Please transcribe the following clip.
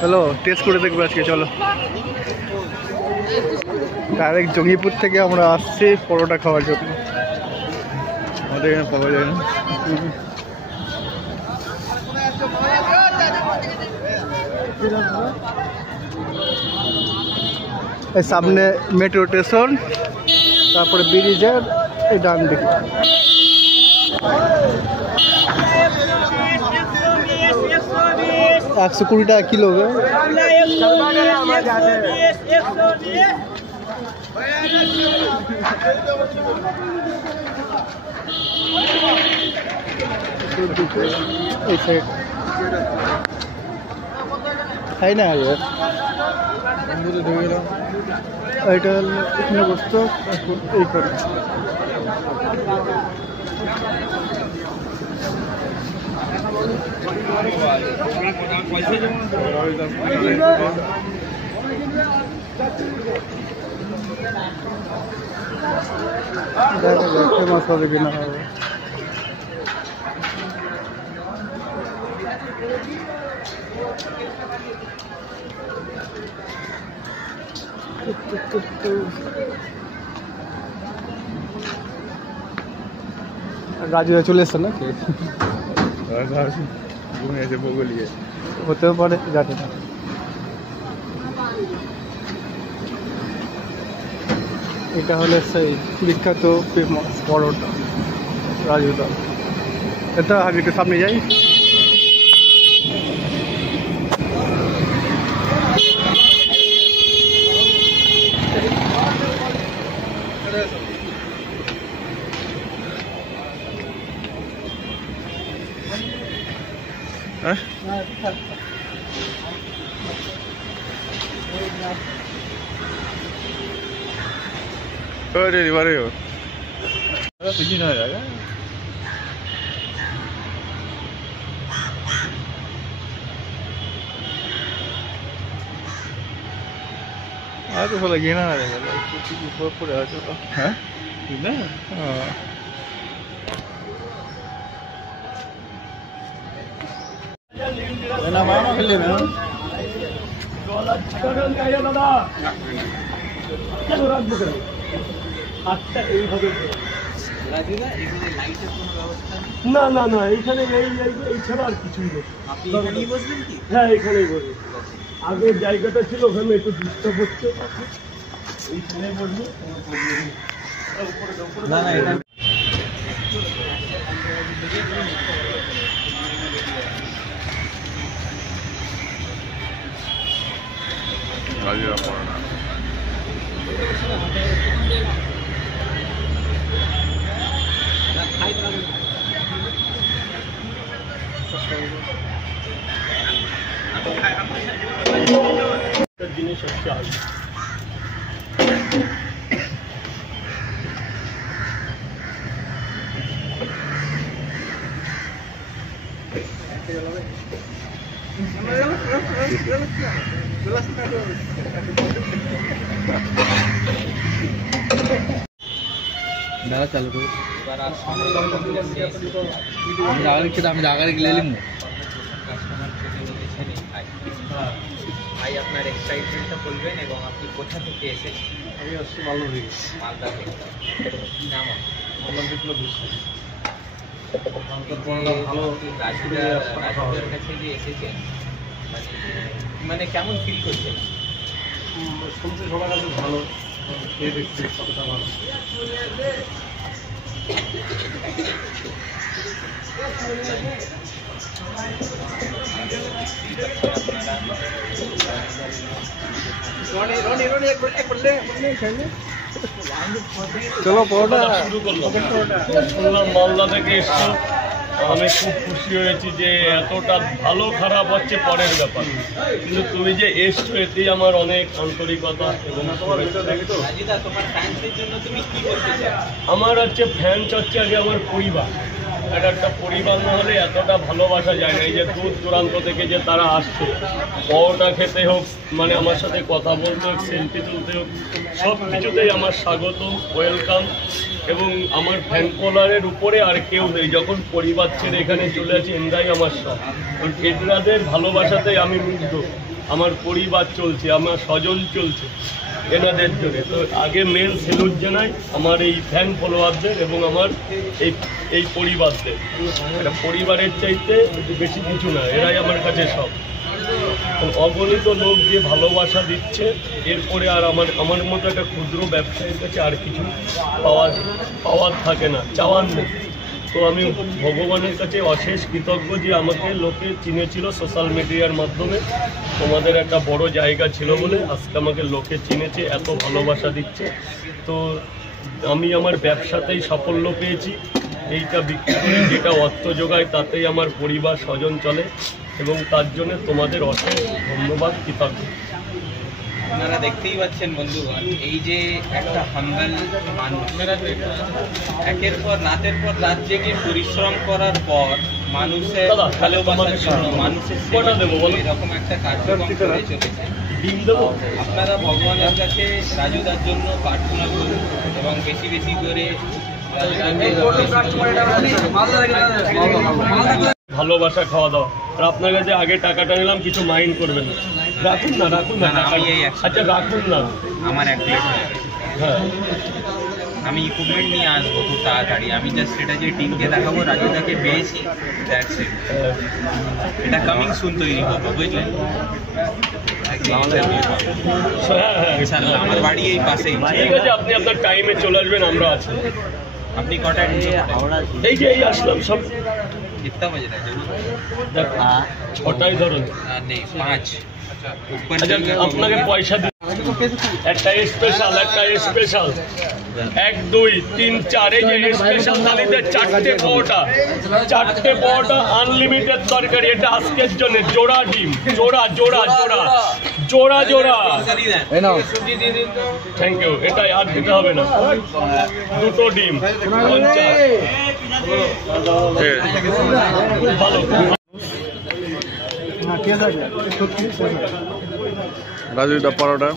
চলো টেস্ট করে দেখবো আজকে। চলো ডাইরেক্ট জঙ্গিপুর থেকে আমরা আসছি পরোটা খাওয়ার জন্য। আমাদের এখানে পাওয়া যায় না। এই সামনে মেট্রো স্টেশন, তারপরে ব্রিজের এই ডান দিকে। একশো 20 টাকা কিলো। তাই না এটা এখানে বসতো এই করে। ফেমাস হবে কিনা হবে। রাজুদা চলে এসছে নাকি? ঘুমিয়ে আছে বগলিয়ে, হতেও পারে, জানি না। এটা হলে সেই বিখ্যাত ফেমাস পরোটা রাজুদা। এটা আমি একটু সামনে যাই। अरे बारे हो तो जी ना जाएगा। आज तो बोला गिना आ जाएगा ऊपर पूरे आ चुका है ना। हाँ ना मामा खेले ना আচ্ছা এইভাবে না না না এইখানে এই ছাড়া আর কিছুই নেই। হ্যাঁ এখানেই বসবো। আগের জায়গাটা ছিল ওখানে একটু ডিস্টার্ব হচ্ছে, এইখানে বসবো। না না এটা জিনিস হচ্ছে আলু। দাদা চালু করো। আমি জায়গায় গেলে ভাই আপনার এক্সাইটমেন্টটা বলবেন এবং আপনি কোথা থেকে এসেছেন? আমি আসছি মালদা থেকে। মালদা থেকে কি নাম আপনার? বিপ্লব বিশ্বাস। রাজুদার কাছে যে এসেছেন মানে কেমন ফিল করছেন? শুনতে সবার কাছে ভালো, খেয়ে দেখছি কতটা ভালো। চলো পরোটা শুরু করলাম। শুনলাম মালদা থেকে এসছো, আমি খুব খুশি হয়েছি যে এতটা ভালো খারাপ হচ্ছে পরের ব্যাপার, কিন্তু তুমি যে এসছো এতেই আমার অনেক আন্তরিকতা এবং আমার হচ্ছে ফ্যান হচ্ছে আগে আমার পরিবার, একটা পরিবার না হলে এতটা ভালোবাসা যায় না। এই যে দূর দূরান্ত থেকে যে তারা আসছে, পরোটা খেতে হোক, মানে আমার সাথে কথা বলতে হোক, সেলফি তুলতে হোক, সব কিছুতেই আমার স্বাগত, ওয়েলকাম। এবং আমার ফ্যান ফলোয়ারের উপরে আর কেউ নেই। যখন পরিবার ছেড়ে এখানে চলে আসি, এনরাই আমার সব। এনাদের ভালোবাসাতেই আমি মুগ্ধ। আমার পরিবার চলছে, আমার স্বজন চলছে এনাদের জন্য। তো আগে মেন সেলুট জানাই আমার এই ফ্যান ফলোয়ারদের এবং আমার এই পরিবারদের। এটা পরিবারের চাইতে বেশি কিছু না, এরাই আমার কাছে সব। অগণিত লোক যে ভালোবাসা দিচ্ছে, এরপরে আর আমার মতো একটা ক্ষুদ্র ব্যবসায়ীর কাছে আর কিছু পাওয়ার থাকে না, চাওয়ার নেই। তো আমি ভগবানের কাছে অশেষ কৃতজ্ঞ যে আমাকে লোকে চিনেছিল সোশ্যাল মিডিয়ার মাধ্যমে। তোমাদের একটা বড় জায়গা ছিল বলে আজকে আমাকে লোকে চিনেছে, এত ভালোবাসা দিচ্ছে। তো আমি আমার ব্যবসাতেই সাফল্য পেয়েছি। এইটা বিক্রি করে যেটা অর্থ যোগায় তাতেই আমার পরিবার স্বজন চলে, এবং তার জন্য তোমাদের অশেষ ধন্যবাদ, কৃতজ্ঞ। আপনারা দেখতেই পাচ্ছেন বন্ধুগণ, এই যে একটা হাম্বল মানুষ একের পর রাতের পর রাত জেগে পরিশ্রম করার পর মানুষের ভালোবাসার জন্য, মানুষের এরকম একটা কার্যক্রম করে চলেছে। আপনারা ভগবানের কাছে রাজুদার জন্য প্রার্থনা করুন এবং বেশি বেশি করে ভালোবাসা খাওয়া দাওয়া। আর আপনার কাছে আগে টাকাটা নিলাম, কিছু মাইন্ড করবেন না। রাখুন না, রাখুন না। আচ্ছা রাখুন না, আমার এক প্লেট হয়ে গেছে। হ্যাঁ, আমি ইকুইপমেন্ট নিয়ে আসবো খুব তাড়াতাড়ি। আমি জাস্ট সেটা যে টিমকে দেখাবো রাজুদাকে পেয়েছি, দ্যাটস ইট। এটা কামিং সুন তৈরি হবে, বুঝলেন? ইনশাআল্লাহ আমার বাড়ি এই পাশেই। ঠিক আছে, আপনি আপনার টাইমে চলে আসবেন, আমরা আছি। আপনি কটায় এই যে এই আসলাম সব। कितना बज रहा है? 6টায় ধরুন। नहीं 5। আচ্ছা আপনাকে পয়সা দিই। একটা স্পেশাল, একটা স্পেশাল 1 2 3 4 এই যে স্পেশাল থালিতে 4টে পরোটা আনলিমিটেড তরকারি। এটা আজকের জন্য জোড়া ডিম, জোড়া জোড়া জোড়া জোড়া জোড়া। Thank you. এটাই আর দিতে হবে না। 2টো ডিম 50। ভালো রাজু দা পরোটা।